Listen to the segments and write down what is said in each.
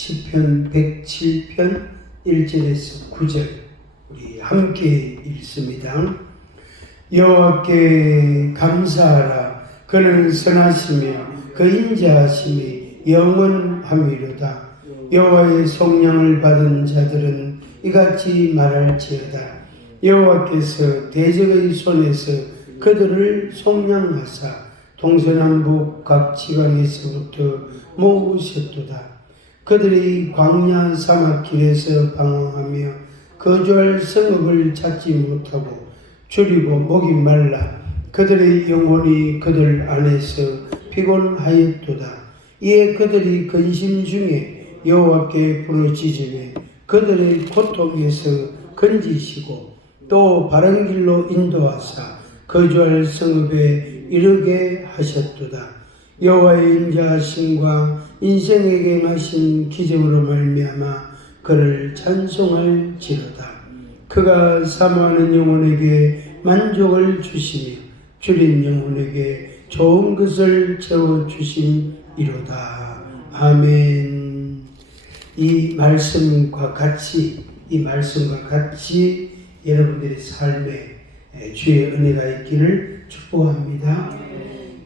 시편 107편 1절에서 9절 우리 함께 읽습니다. 여호와께 감사하라. 그는 선하시며 그 인자하심이 영원함이로다. 여호와의 성령을 받은 자들은 이같이 말할지어다. 여호와께서 대적의 손에서 그들을 속량하사 동서남북 각 지방에서부터 모으셨도다. 그들이 광야 사막길에서 방황하며 거주할 성읍을 찾지 못하고 줄이고 목이 말라 그들의 영혼이 그들 안에서 피곤하였도다. 이에 그들이 근심 중에 여호와께 부르짖으며 그들의 고통에서 건지시고 또 바른 길로 인도하사 거주할 성읍에 이르게 하셨도다. 여호와의 인자하심과 인생에게 행하신 기적으로 말미암아 그를 찬송할지로다. 그가 사모하는 영혼에게 만족을 주시며 줄인 영혼에게 좋은 것을 채워주심이로다. 아멘. 이 말씀과 같이 여러분들의 삶에 주의 은혜가 있기를 축복합니다.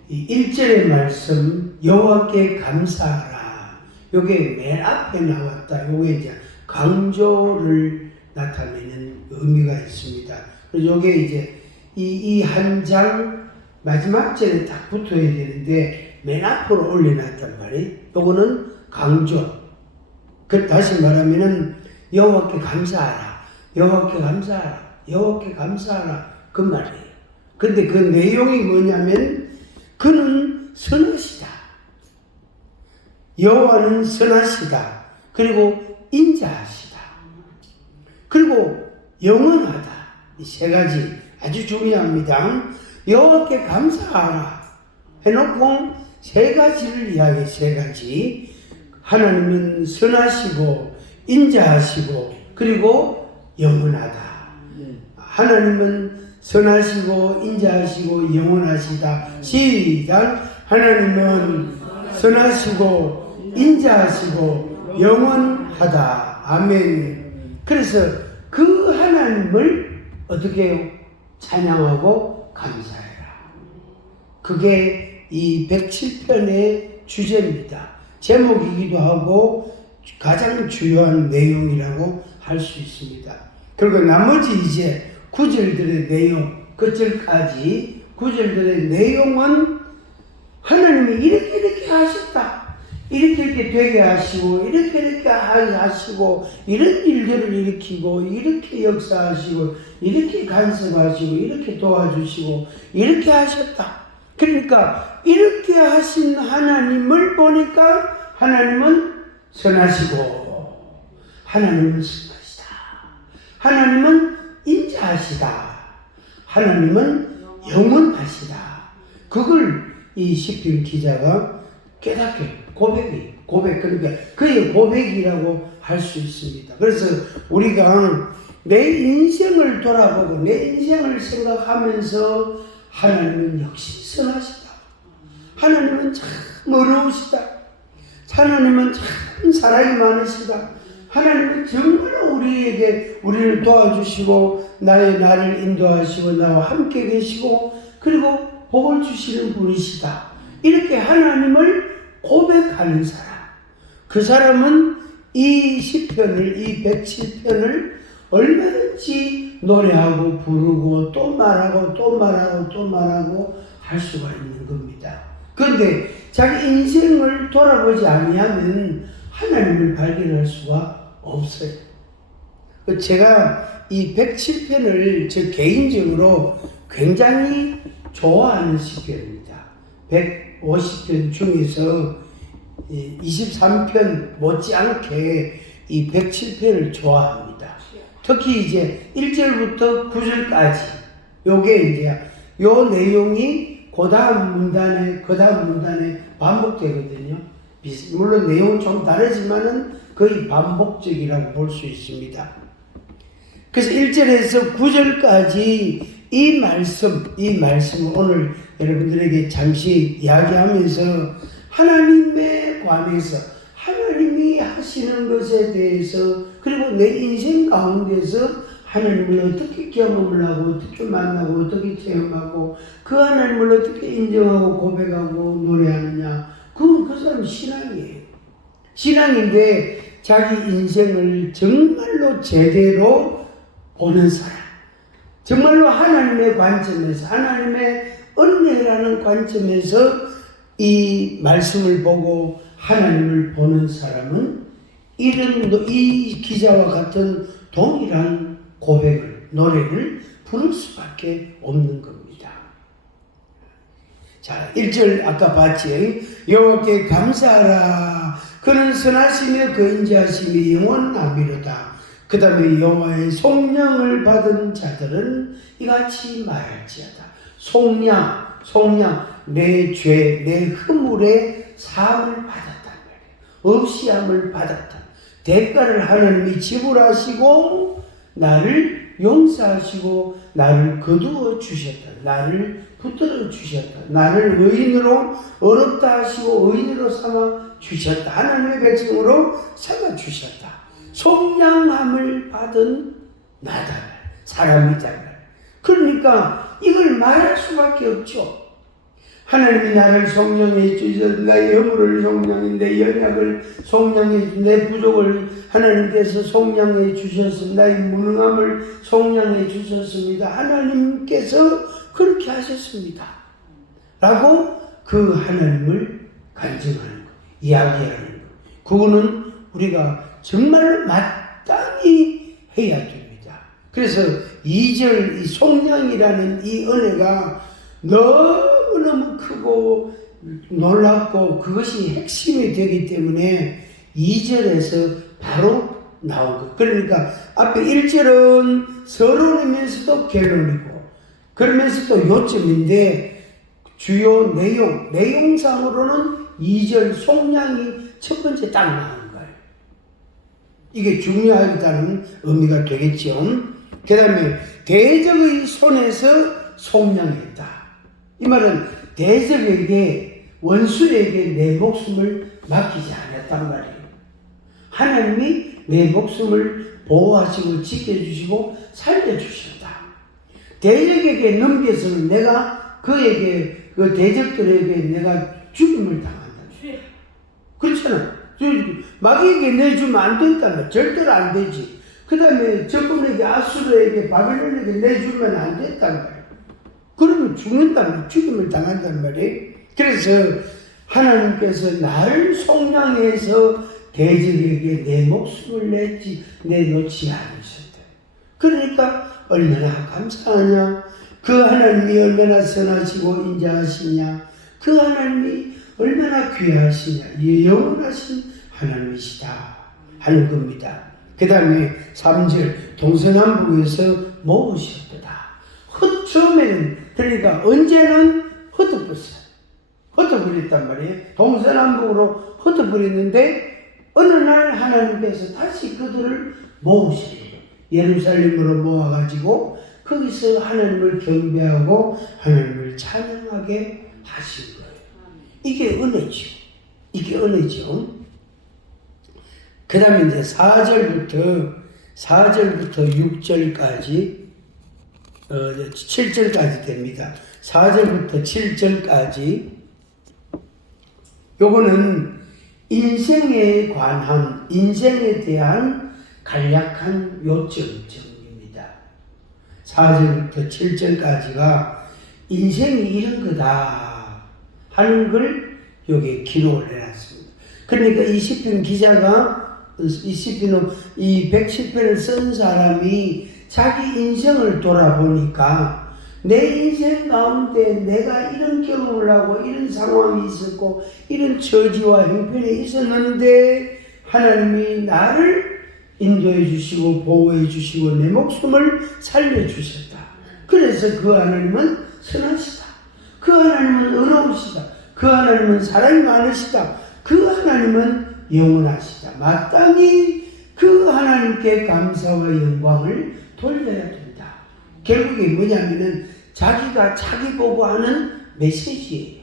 이 1절의 말씀 여호와께 감사하라. 요게 맨 앞에 나왔다. 요게 이제 강조를 나타내는 의미가 있습니다. 그래서 요게 이제 이 한 장 마지막 절에 딱 붙어야 되는데 맨 앞으로 올려놨단 말이에요. 요거는 강조. 그 다시 말하면은 여호와께 감사하라. 여호와께 감사하라. 여호와께 감사하라. 그 말이에요. 근데 그 내용이 뭐냐면 그는 선하시다. 여호와는 선하시다. 그리고 인자하시다. 그리고 영원하다. 이 세 가지 아주 중요합니다. 여호와께 감사하라 해놓고 세 가지를 이야기해. 세 가지. 하나님은 선하시고 인자하시고 그리고 영원하다. 하나님은 선하시고 인자하시고 영원하시다. 시작. 하나님은 선하시고 인자하시고 영원하다. 아멘. 그래서 그 하나님을 어떻게 해요? 찬양하고 감사해라. 그게 이 107편의 주제입니다. 제목이기도 하고 가장 중요한 내용이라고 할 수 있습니다. 그리고 나머지 이제 구절들의 내용, 끝절까지 구절들의 내용은 하나님이 이렇게 하셨다. 이렇게 되게 하시고 이렇게 하시고 이런 일들을 일으키고 이렇게 역사하시고 이렇게 간섭하시고 이렇게 도와주시고 이렇게 하셨다. 그러니까 이렇게 하신 하나님을 보니까 하나님은 선하시고 하나님은 선하시다. 하나님은 인자하시다. 하나님은 영원하시다. 그걸 이 시편 기자가 깨닫게 고백 그러니까 그의 고백이라고 할 수 있습니다. 그래서 우리가 내 인생을 돌아보고 내 인생을 생각하면서 하나님은 역시 선하시다. 하나님은 참 어려우시다. 하나님은 참 사랑이 많으시다. 하나님은 정말로 우리를 도와주시고 나를 인도하시고 나와 함께 계시고 그리고 복을 주시는 분이시다. 이렇게 하나님을 고백하는 사람. 그 사람은 이 시편을 이 107편을 얼마든지 노래하고 부르고 또 말하고 또 말하고 또 말하고 할 수가 있는 겁니다. 그런데 자기 인생을 돌아보지 아니하면 하나님을 발견할 수가 없어요. 제가 이 107편을 저 개인적으로 굉장히 좋아하는 시편입니다. 150편 중에서 23편 못지않게 이 107편을 좋아합니다. 특히 이제 1절부터 9절까지 요게 이제 요 내용이 그 다음 문단에 반복되거든요. 물론 내용은 좀 다르지만은 거의 반복적이라고 볼 수 있습니다. 그래서 1절에서 9절까지 이 말씀을 오늘 여러분들에게 잠시 이야기하면서 하나님에 관해서 하나님이 하시는 것에 대해서 그리고 내 인생 가운데서 하나님을 어떻게 경험을 하고 어떻게 만나고 어떻게 체험하고 그 하나님을 어떻게 인정하고 고백하고 노래하느냐 그건 그 사람 신앙이에요. 신앙인데 자기 인생을 정말로 제대로 보는 사람 정말로 하나님의 관점에서 하나님의 은혜라는 관점에서 이 말씀을 보고 하나님을 보는 사람은 이 기자와 같은 동일한 고백을, 노래를 부를 수밖에 없는 겁니다. 자, 1절 아까 봤지? 여호와께 감사하라. 그는 선하시며 그 인자하심이 영원하미로다. 그 다음에 여호와의 속량을 받은 자들은 이같이 말할지어다. 속량, 내 죄, 내 허물의 사함을 받았단 말이에요. 없이함을 받았다. 대가를 하나님이 지불하시고 나를 용서하시고 나를 거두어 주셨다. 나를 붙들어 주셨다. 나를 의인으로 어렵다 하시고 의인으로 삼아 주셨다. 하나님의 백성으로 삼아 주셨다. 속량함을 받은 나다. 사람이다. 그러니까 이걸 말할 수밖에 없죠. 하나님이 나를 속량해 주셔서 나의 허물을 속량해 내 연약을 속량해 내 부족을 하나님께서 속량해 주셨습니다. 나의 무능함을 속량해 주셨습니다. 하나님께서 그렇게 하셨습니다. 라고 그 하나님을 간증하는 것, 이야기하는 것. 그거는 우리가 정말로 마땅히 해야 됩니다. 그래서 2절 이 속량이라는 이 은혜가 너무너무 크고 놀랍고 그것이 핵심이 되기 때문에 2절에서 바로 나온 것. 그러니까 앞에 1절은 서론이면서도 결론이고 그러면서도 요점인데 주요 내용상으로는 2절 속량이 첫 번째 딱 나오는 거예요. 이게 중요하다는 의미가 되겠죠. 그 다음에 대적의 손에서 속량했다. 이 말은 대적에게 원수에게 내 목숨을 맡기지 않았단 말이에요. 하나님이 내 목숨을 보호하시고 지켜주시고 살려주셨다. 대적에게 넘겨서는 내가 그에게 그 대적들에게 내가 죽임을 당한다. 그렇잖아. 마귀에게 내주면 안 된다면 절대로 안 되지. 그 다음에 적군에게 아수르에게 바벨론에게 내주면 안 된단 말이에요. 그러면 죽는다면 죽임을 당한단 말이에요. 그래서 하나님께서 나를 속량해서 대적에게 내 목숨을 내놓지 않으셨다. 그러니까 얼마나 감사하냐. 그 하나님이 얼마나 선하시고 인자하시냐. 그 하나님이 얼마나 귀하시냐. 영원하신 하나님이시다 하는 겁니다. 그 다음에 3절 동서남북에서 모으셨다. 처음에는 그러니까 언제는 흩어버렸단 말이에요. 동서남북으로 흩어버렸는데 어느 날 하나님께서 다시 그들을 모으시래요. 예루살렘으로 모아가지고 거기서 하나님을 경배하고 하나님을 찬양하게 하신 거예요. 이게 은혜죠. 이게 은혜죠. 그 다음에 이제 4절부터 6절까지 7절까지 됩니다. 4절부터 7절까지 요거는 인생에 관한 인생에 대한 간략한 요점 정리입니다. 4절부터 7절까지가 인생이 이런 거다 하는 걸 여기에 기록을 해놨습니다. 그러니까 이 시편 기자가 이 110편을 쓴 사람이 자기 인생을 돌아보니까 내 인생 가운데 내가 이런 경험을 하고 이런 상황이 있었고 이런 처지와 형편이 있었는데 하나님이 나를 인도해 주시고 보호해 주시고 내 목숨을 살려주셨다. 그래서 그 하나님은 선하시다. 그 하나님은 의로우시다. 그 하나님은 사랑이 많으시다. 그 하나님은 영원하시다. 마땅히 그 하나님께 감사와 영광을 돌려야 된다. 결국에 뭐냐면은 자기가 자기 보고 하는 메시지예요.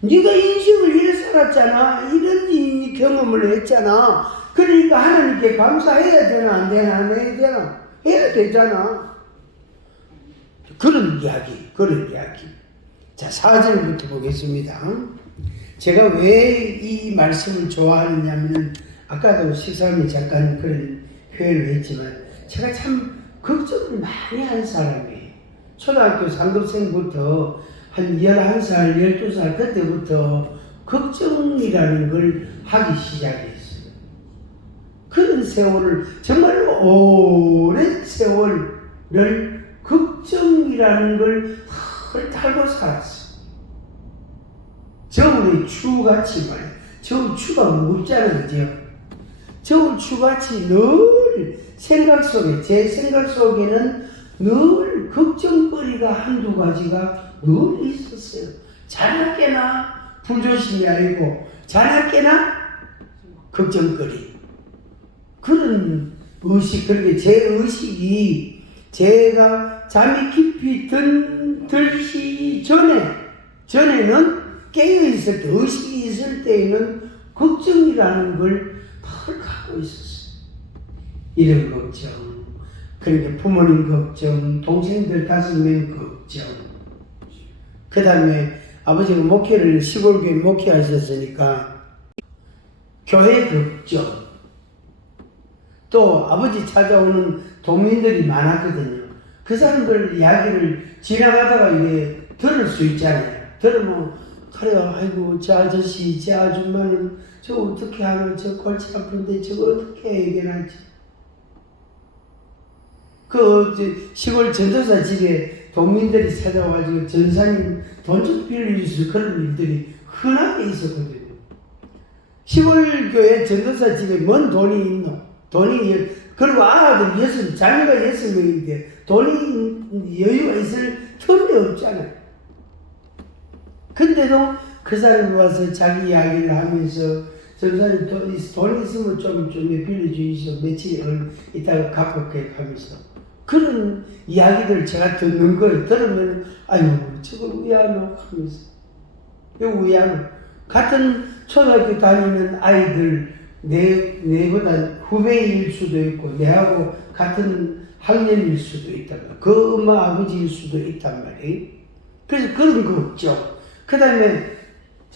네가 인생을 이래 살았잖아. 이런 경험을 했잖아. 그러니까 하나님께 감사해야 되나 안 되나 안 해야 되나? 해야 되잖아. 그런 이야기. 자, 4절부터 보겠습니다. 제가 왜 이 말씀을 좋아하느냐면 아까도 식사하면 잠깐 그런 표현을 했지만 제가 참 걱정을 많이 한 사람이에요. 초등학교 3급생부터 한 11살, 12살 그때부터 걱정이라는 걸 하기 시작했어요. 그런 세월을 정말로 오랜 세월을 걱정이라는 걸 달고 살았어. 저울의 추같이 말이야. 저울 추가 무겁잖아요, 그죠? 저울 추같이 늘 생각 속에, 제 생각 속에는 늘 걱정거리가 한두 가지가 늘 있었어요. 자나깨나 불조심이 아니고 자나깨나 걱정거리. 그런 의식, 그렇게 제 의식이 제가 잠이 깊이 들기 전에는 깨어있을 때, 의식이 있을 때에는 걱정이라는 걸 늘 갖고 있었어요. 이런 걱정, 그러니까 부모님 걱정, 동생들 5명 걱정, 그 다음에 아버지가 목회를 시골교회 목회하셨으니까 교회 걱정, 또 아버지 찾아오는 도민들이 많았거든요. 그 사람들 이야기를 지나가다가 이게 들을 수 있잖아요. 들으면 그래요. 아이고 저 아저씨, 저 아줌마는 저 어떻게 하면 저 골치 아픈데 저거 어떻게 해결하지? 그 시골 전도사 집에 도민들이 찾아와가지고 전사님 돈 좀 빌려주실 그런 일들이 흔하게 있었거든요. 시골 교회 전도사 집에 뭔 돈이 있노? 그리고 아들 자녀가 6명인데 돈이 여유가 있을 틈이 없잖아요. 근데도 그 사람이 와서 자기 이야기를 하면서 전사님 돈 있으면 좀 빌려주시오. 며칠 있다가 갚을게 하면서 그런 이야기들 제가 듣는 거예요. 들으면 아유 저걸 왜 하노 하면서 이거 왜 하노? 같은 초등학교 다니는 아이들 내보다 후배일 수도 있고 내하고 같은 학년일 수도 있단 말이에요. 그 엄마 아버지일 수도 있단 말이에요. 그래서 그런 거 없죠. 그 다음에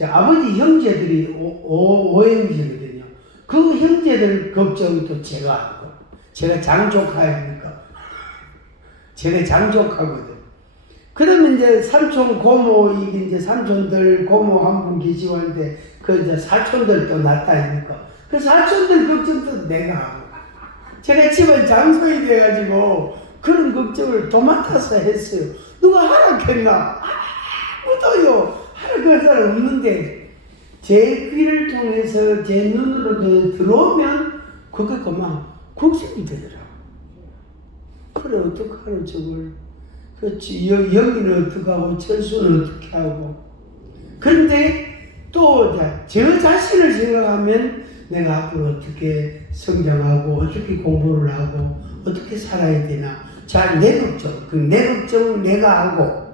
아버지 형제들이 오형제거든요. 그 형제들 걱정은 또 제가 하고, 제가 장족하니까 제가 장족하거든. 그 다음에 이제 삼촌 고모, 이제 삼촌들 고모 한 분 계시고 하는데 그 이제 사촌들 또 낳다니까 그 사촌들 걱정도 내가 하고, 제가 집안 장손이 돼가지고 그런 걱정을 도맡아서 했어요. 누가 하라겠나? 아무도요 하라할 사람 없는데 제 귀를 통해서 제 눈으로 들어오면 그게 그만 걱정이 되더라고. 그래 어떡하노 저걸. 그렇지 영희는 어떡하고 철수는 어떻게 하고. 그런데 또 저 자신을 생각하면 내가 앞으로 어떻게 성장하고 어떻게 공부를 하고 어떻게 살아야 되나. 자, 내 걱정 내가 하고,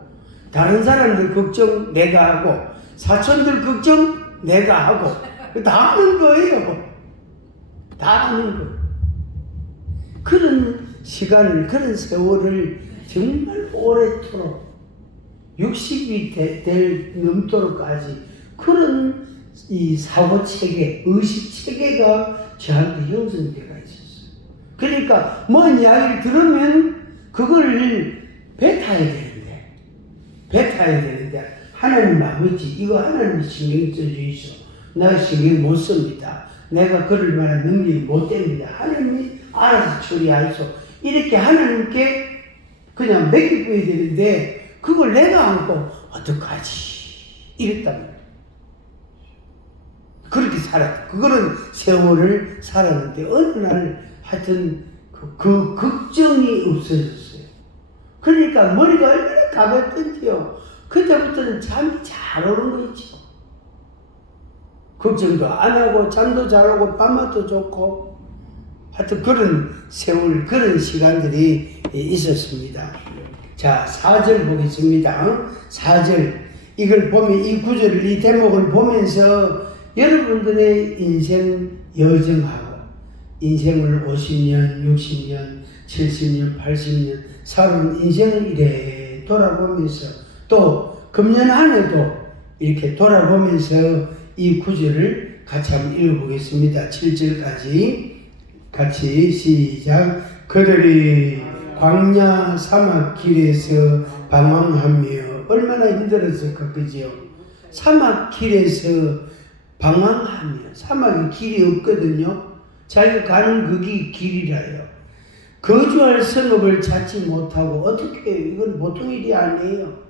다른 사람들 걱정 내가 하고, 사촌들 걱정 내가 하고, 다 하는 거예요. 다 하는 거. 그런 시간을, 그런 세월을 정말 오래도록 60이 넘도록까지 그런 이 사고체계, 의식체계가 저한테 형성되어 있었어요. 그러니까 뭔 이야기를 들으면 그걸 뱉어야 되는데 하나님 아버지 이거 하나님이 신경 써주시오. 내가 신경 못 씁니다. 내가 그럴 만한 능력이 못 됩니다. 하나님이 알아서 처리하시오. 이렇게 하나님께 그냥 맡겨야 되는데 그걸 내가 안고 어떡하지 이랬단 말이에요. 그렇게 살았다. 그거는 세월을 살았는데 어느 날 하여튼 그 걱정이 없어졌어요. 그러니까 머리가 얼마나 가볍던지요. 그때부터는 잠이 잘 오는 거 있죠. 걱정도 안 하고 잠도 잘 오고 밥맛도 좋고 하여튼 그런 세월, 그런 시간들이 있었습니다. 자, 4절 보겠습니다. 4절 이걸 보면 이 구절을, 이 대목을 보면서 여러분들의 인생 여정하고 인생을 50년, 60년, 70년, 80년 살은 인생을 이래 돌아보면서 또 금년 한 해도 이렇게 돌아보면서 이 구절을 같이 한번 읽어보겠습니다. 7절까지 같이 시작. 그들이 광야 사막 길에서 방황하며 얼마나 힘들었을까, 그죠? 사막 길에서 방황하며, 사막에 길이 없거든요. 자기가 가는 그게 길이라요. 거주할 성읍을 찾지 못하고, 어떻게, 이건 보통 일이 아니에요.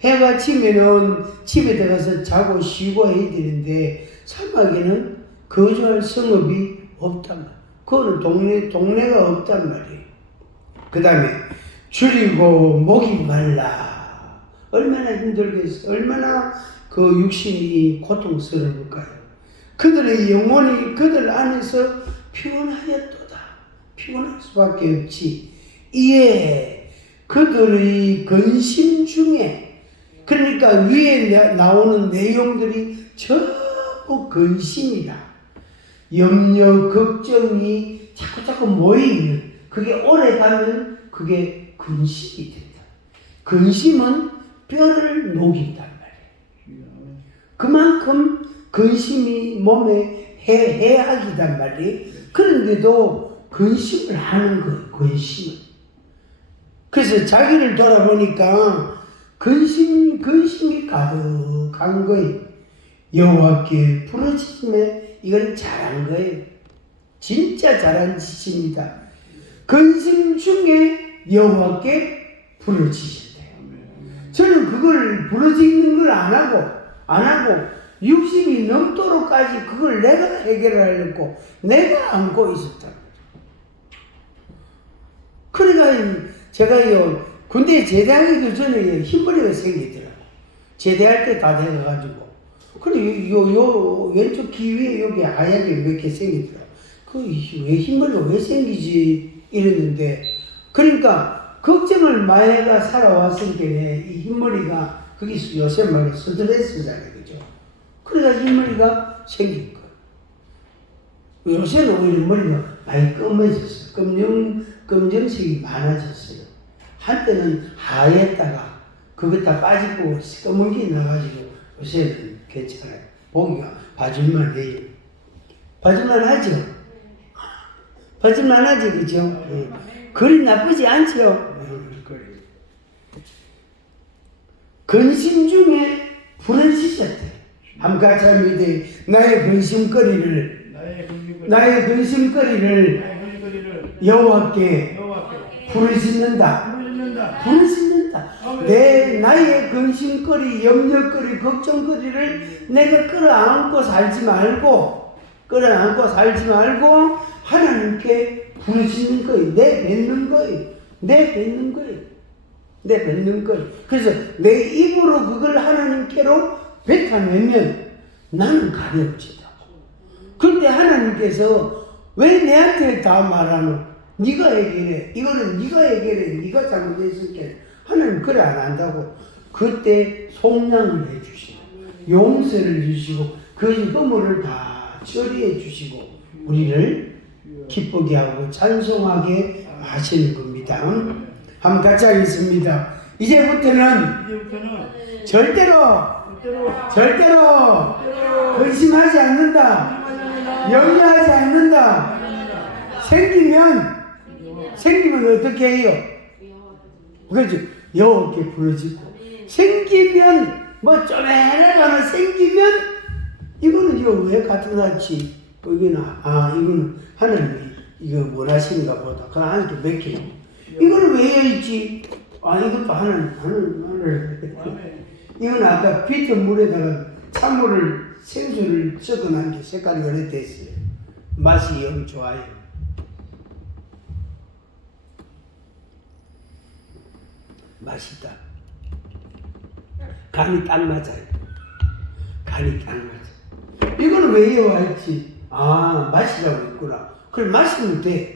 해가 지면은 집에 들어가서 자고 쉬고 해야 되는데, 사막에는 거주할 성읍이 없단 말이에요. 그거는 동네가 없단 말이에요. 그 다음에, 줄이고 목이 말라. 얼마나 힘들겠어요. 얼마나 그 육신이 고통스러울까요. 그들의 영혼이 그들 안에서 피곤하였도다. 피곤할 수밖에 없지. 이에 그들의 근심 중에, 그러니까 위에 나오는 내용들이 전부 근심이다. 염려, 걱정이 자꾸 모이는, 그게 오래 가면 그게 근심이 된다. 근심은 뼈를 녹인단 말이에요. 그만큼 근심이 몸에 해악이단 말이에요. 그런데도 근심을 하는 거예요. 근심을. 그래서 자기를 돌아보니까 근심이 가득한 거예요. 여호와께 부르짖음에 이건 잘한 거예요. 진짜 잘한 짓입니다. 근심 중에 여호와께 부르짖으셨대요. 저는 그걸 부르짖는 걸 안 하고 60이 넘도록까지 그걸 내가 해결하려고 내가 안고 있었다. 그러니까 제가요 군대에 제대하기도 전에 흰머리가 생기더라고. 제대할 때 다 돼가지고. 그래 요 왼쪽 귀 위에 여기 하얗게 몇 개 생기더라고. 그 왜 흰머리가 왜 생기지 이랬는데, 그러니까 걱정을 마애가 살아왔으니까 이 흰머리가 그게 요새 말로 스트레스잖아요, 그죠? 그러니까 흰머리가 생긴 거예요. 요새는 오히려 머리가 많이 검해졌어요. 검정색이 많아졌어요. 한때는 하였다가 그거 다 빠지고 검은 게 나가지고 요새는 괜찮아요. 보기가 봐줄만 해요. 봐줄만 하죠? 봐줄만 하죠, 그죠? 그리 나쁘지 않죠? 근심 중에 부르짖었대. 한번 같이 하면 돼. 나의 근심거리를 여호와께 부르짖는다. 나의 근심거리, 염려거리, 걱정거리를 내가 끌어안고 살지 말고 하나님께 부르짖는 거예요. 내뱉는 거예요. 그래서 내 입으로 그걸 하나님께로 뱉어내면 나는 가벼워지다. 그런데 하나님께서 왜 내한테 다 말하노? 네가 해결해. 이거는 네가 해결해. 네가 잘못했으니까. 하나님 그래 안 한다고. 그때 속량을 해주시고 용서를 주시고 그 허물을 다 처리해 주시고 우리를 기쁘게 하고 찬송하게 하시는 겁니다. 한번 같이 하겠습니다. 이제부터는 절대로 근심하지 않는다. 염려하지 않는다. 생기면 어떻게 해요? 그렇죠. 여호와께 부르짖고 생기면 뭐 쪼매라거나 생기면 이거는 이거 왜 같은같이 여기는 이거는 하나님이 이거 원하시는가 보다. 그 하나님께 맡겨요. 이거는 왜 열지? 이것도 하나님. 이건 아까 비튼 물에다가 찬물을 생수를 섞어놓은 게 색깔이 그래 됐어요. 맛이 영 좋아요. 맛있다. 간이 딱 맞아요. 이거는 왜 이어왔지? 맛이라고 있구나. 그걸 마시면 돼.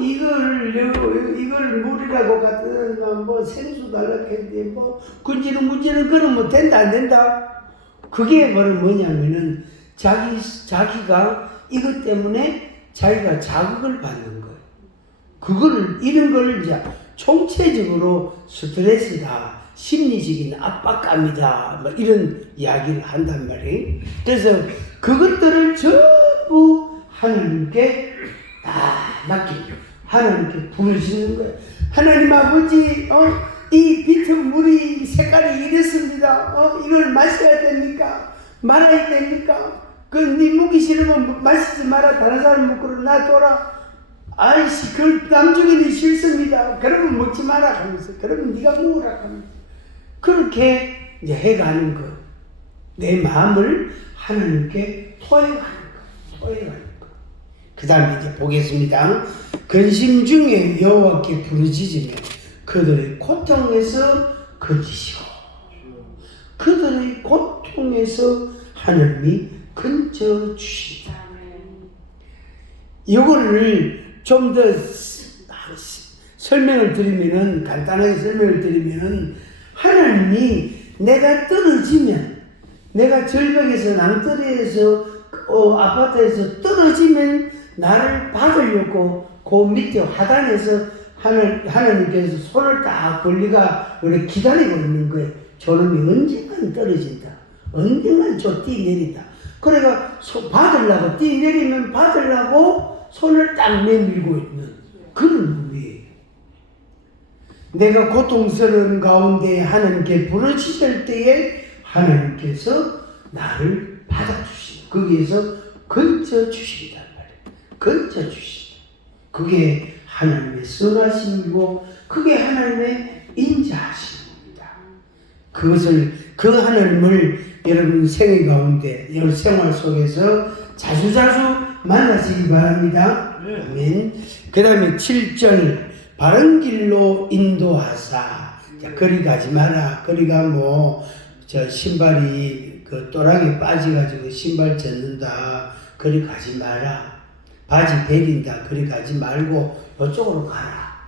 이걸 물이라고 갖다 뭐 생수 달라고 했는데 뭐 군지는 그러면 된다 안 된다? 그게 바로 뭐냐면은 자기가 이것 때문에 자기가 자극을 받는 거예요. 이런 걸 이제 총체적으로 스트레스다, 심리적인 압박감이다, 뭐 이런 이야기를 한단 말이에요. 그래서 그것들을 전부 하나님께 다 맡기고 하나님께 부르시는 거예요. 하나님 아버지, 이 비튼 물이 색깔이 이랬습니다. 이걸 마셔야 됩니까? 말아야 됩니까? 네 먹기 싫으면 마시지 마라. 다른 사람 먹고 놔둬라. 아이씨, 그걸 남중이는 싫습니다. 그러면 먹지 마라 하면서, 그러면 네가 먹으라 하면서 그렇게 이제 해가는 거. 내 마음을 하나님께 토해가는 거. 그 다음에 이제 보겠습니다. 근심 중에 여호와께 부르짖으면 그들의 고통에서 건지시고 그들의 고통에서 하나님이 건져 주신다. 이거를 좀 더 설명을 드리면은, 간단하게 설명을 드리면은, 하나님이 내가 떨어지면, 내가 절벽에서 낭떠러지에서 아파트에서 떨어지면 나를 받으려고 그 밑에 화단에서 하나님께서 손을 딱 벌리가 우리 기다리고 있는 거예요. 저놈이 언젠간 떨어진다. 언젠간 저 뛰내린다. 그러니까 받으려고, 뛰내리면 받으려고 손을 딱 내밀고 있는 그런 분이에요. 내가 고통스러운 가운데 하나님께 부르짖을 때에 하나님께서 나를 받아주시고 거기에서 건져주신단 말이에요. 건져주신다. 그게 하나님의 선하심이고 그게 하나님의 인자하심입니다. 그 하나님을 여러분 생애 가운데, 여러분 생활 속에서 자주자주 만나시기 바랍니다. 아멘. 그 다음에 7절, 바른 길로 인도하사. 자, 거리 가지 마라. 거리가 신발이 또랑에 빠져가지고 신발 젖는다. 거리 가지 마라. 바지 베린다. 거리 가지 말고 이쪽으로 가라.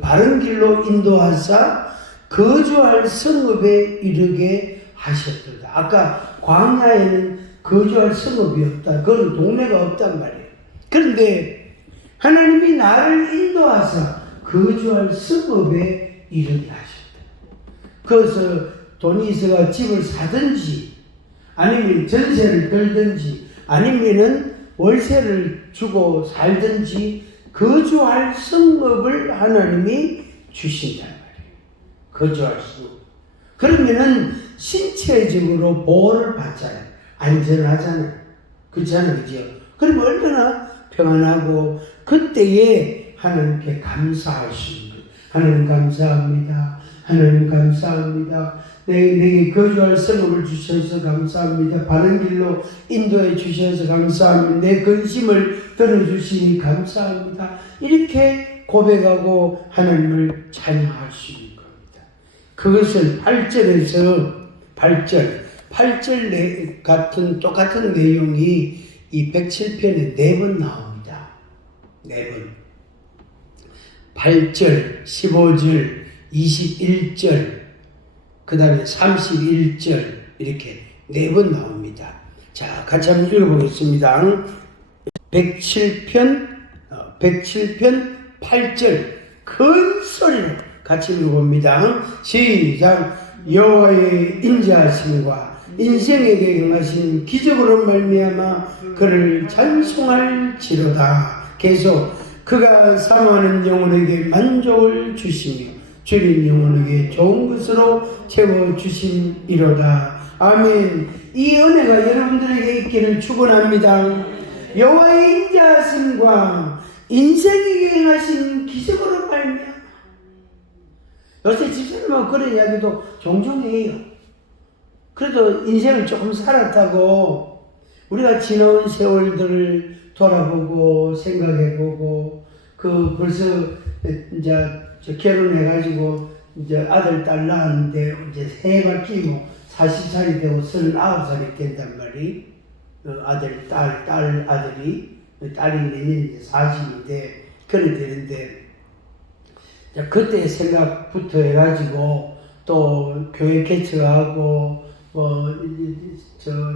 바른 길로 인도하사 거주할 성읍에 이르게 하셨다. 아까 광야에는 거주할 성읍이 없다. 그건 동네가 없단 말이에요. 그런데 하나님이 나를 인도하사 거주할 성읍에 이르게 하셨다. 그래서 돈이 있어가 집을 사든지 아니면 전세를 걸든지 아니면은 월세를 주고 살든지 거주할 성읍을 하나님이 주신단 말이에요. 거주할 성읍. 그러면은 신체적으로 보호를 받잖아요. 안전하잖아요. 그렇잖아요. 그죠? 그러면 얼마나 평안하고 그때에 하나님께 감사할 수 있는 거예요. 하나님 감사합니다. 하나님 감사합니다. 내게 거주할 성읍을 주셔서 감사합니다. 바른 길로 인도해 주셔서 감사합니다. 내 근심을 들어주시니 감사합니다. 이렇게 고백하고 하나님을 찬양할 수 있는 겁니다. 그것을 8절 똑같은 내용이 이 107편에 4번 나옵니다. 4번. 8절, 15절, 21절, 그 다음에 31절, 이렇게 4번 나옵니다. 자, 같이 한번 읽어보겠습니다. 107편 8절, 큰 소리로 같이 읽어봅니다. 시작. 여호와의 인자하심과 인생에게 행하신 기적으로 말미암아 그를 찬송할지로다. 계속 그가 사모하는 영혼에게 만족을 주시며 주린 영혼에게 좋은 것으로 채워주심이로다. 아멘. 이 은혜가 여러분들에게 있기를 축원합니다. 여호와의 인자하심과 인생에게 행하신 기적으로 말미암아. 요새 집사님하고 그런 이야기도 종종 해요. 그래도 인생을 조금 살았다고 우리가 지나온 세월들을 돌아보고 생각해보고 벌써 이제 결혼해가지고 이제 아들 딸 낳았는데 이제 세 바퀴 40살이 되고 39살이 된단 말이. 아들이 딸이 내년 이제 40인데 그래 되는데 그때 생각부터 해가지고 또 교회 개척하고 저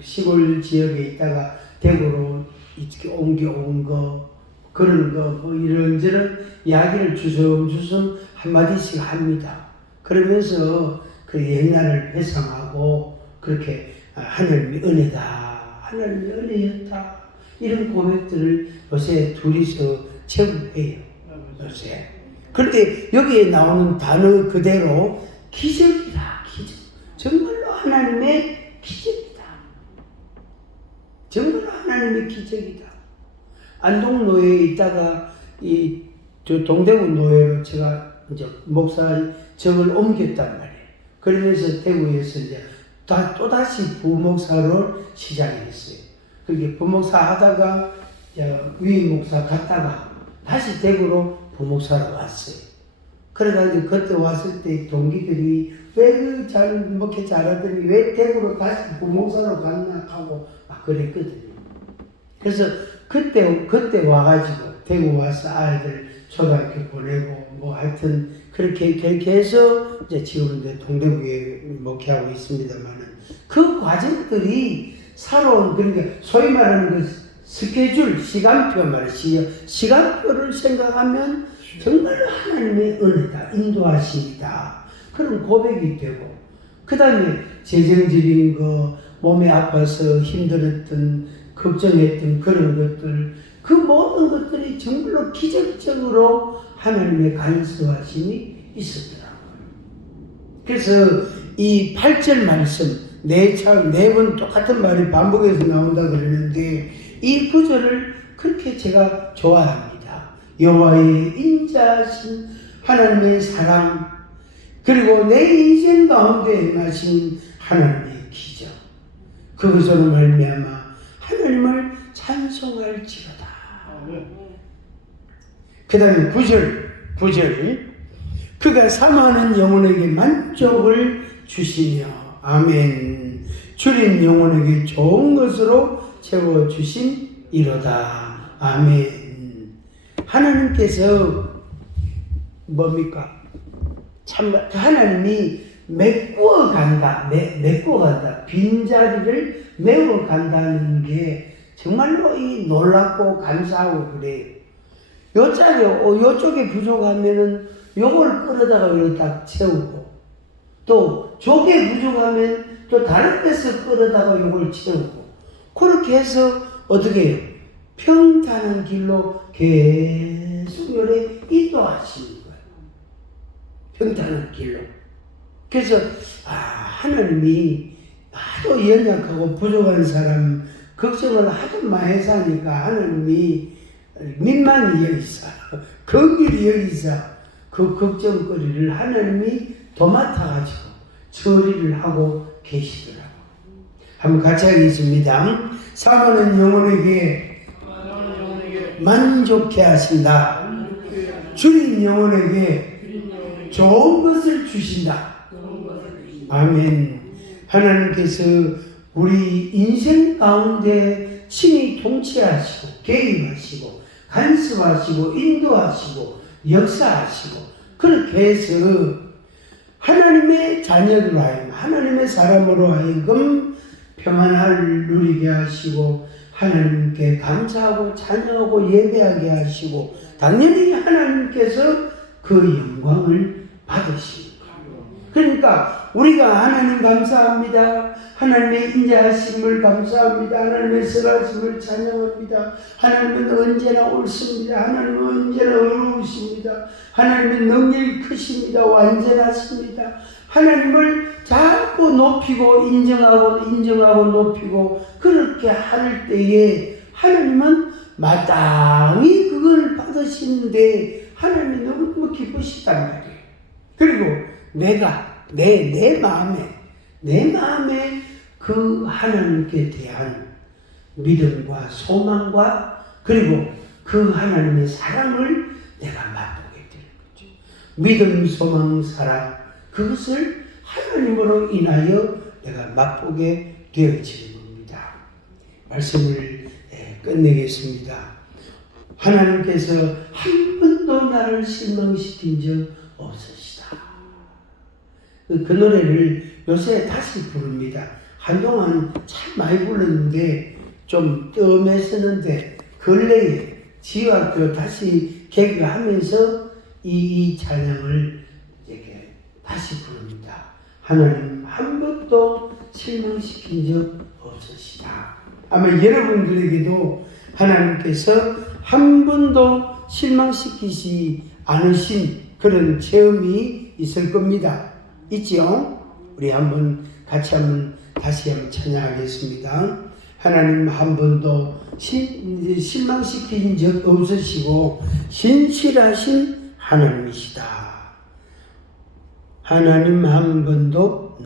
시골 지역에 있다가 대구로 이렇게 옮겨온 거, 그런 거, 뭐 이런저런 이야기를 주섬주섬 한마디씩 합니다. 그러면서 그 옛날을 회상하고 그렇게 하나님의 은혜다, 하나님의 은혜였다, 이런 고백들을 요새 둘이서 체험해요. 요새. 그런데 여기에 나오는 단어 그대로 기적이다, 기적. 정말로 하나님의 기적이다. 정말로 하나님의 기적이다. 안동노예에 있다가 동대구 노예로 제가 이제 목사직을 옮겼단 말이에요. 그러면서 대구에서 이제 또다시 부목사로 시작이 됐어요. 그렇게 부목사 하다가 위임 목사 갔다가 다시 대구로 부목사로 왔어요. 그래가지고 그때 왔을 때 동기들이 왜 잘 목회 잘하더니 왜 대구로 다시 부목사로 갔나 하고 막 그랬거든요. 그래서 그때 와가지고 대구 와서 아이들 초등학교 보내고 뭐 하여튼 그렇게 해서 이제 지금 이제 동대구에 목회하고 있습니다만은 그 과정들이 살아온, 그러니까 소위 말하는 그 스케줄, 시간표 말이에요. 시간표를 생각하면 정말로 하나님의 은혜다, 인도하심이다, 그런 고백이 되고, 그 다음에 재정적인 거, 몸에 아파서 힘들었던, 걱정했던 그런 것들, 그 모든 것들이 정말로 기적적으로 하나님의 간섭하심이 있었더라고요. 그래서 이 8절 말씀, 네 번 똑같은 말이 반복해서 나온다 그러는데 이 구절을 그렇게 제가 좋아합니다. 여호와의 인자하신 하나님의 사랑, 그리고 내 인생 가운데 행하신 하나님의 기적, 그것으로 말미암아 하나님을 찬송할지로다. 그 다음에 9절 그가 사모하는 영혼에게 만족을 주시며, 아멘, 주린 영혼에게 좋은 것으로 채워주신 이로다. 아멘. 하나님께서 뭡니까? 참 하나님이 메꾸어 간다. 빈자리를 메워 간다는 게 정말로 이 놀랍고 감사하고 그래요. 요쪽에 부족하면은 요걸 끌어다가 여기다 채우고, 또 저게 부족하면 또 다른 데서 끌어다가 요걸 채우고, 그렇게 해서 어떻게 해요? 평탄한 길로 계속 요래 인도하시는 거예요. 평탄한 길로. 그래서 하나님이 하도 연약하고 부족한 사람 걱정을 하도 많이 해서 하니까 하나님이 민망히 여기서 긍휼히 여기서 그 걱정거리를 하나님이 도맡아가지고 처리를 하고 계시더라고요. 한번 같이 하겠습니다. 사모하는 영혼에게 만족해 하신다. 주린 영혼에게 좋은 것을 주신다. 아멘. 하나님께서 우리 인생 가운데 친히 통치하시고 개입하시고 간섭하시고 인도하시고 역사하시고, 그렇게 해서 하나님의 자녀로 하여금, 하나님의 사람으로 하여금 평안을 누리게 하시고 하나님께 감사하고 찬양하고 예배하게 하시고, 당연히 하나님께서 그 영광을 받으십니다. 그러니까 우리가 하나님 감사합니다, 하나님의 인자하심을 감사합니다, 하나님의 선하심을 찬양합니다, 하나님은 언제나 옳습니다, 하나님은 언제나 의로우십니다, 하나님의 능력이 크십니다, 완전하십니다, 하나님을 자꾸 높이고 인정하고 높이고 그렇게 할 때에 하나님은 마땅히 그걸 받으시는데 하나님이 너무 기쁘시단 말이에요. 그리고 내가 내 마음에 그 하나님께 대한 믿음과 소망과 그리고 그 하나님의 사랑을 내가 맛보게 되는 거죠. 믿음, 소망, 사랑, 그것을 하나님으로 인하여 내가 맛보게 되어지는 겁니다. 말씀을 끝내겠습니다. 하나님께서 한 번도 나를 실망시킨 적 없으시다. 그 노래를 요새 다시 부릅니다. 한동안 참 많이 불렀는데 좀 뜸했었는데 근래에 지학교 다시 개교하면서 이 찬양을 이렇게 다시 부릅니다. 하나님 한 번도 실망시킨 적 없으시다. 아마 여러분들에게도 하나님께서 한 번도 실망시키지 않으신 그런 체험이 있을 겁니다. 있죠? 우리 다시 한번 찬양하겠습니다. 하나님 한 번도 실망시킨 적 없으시고 신실하신 하나님이시다. 하나님 한 번도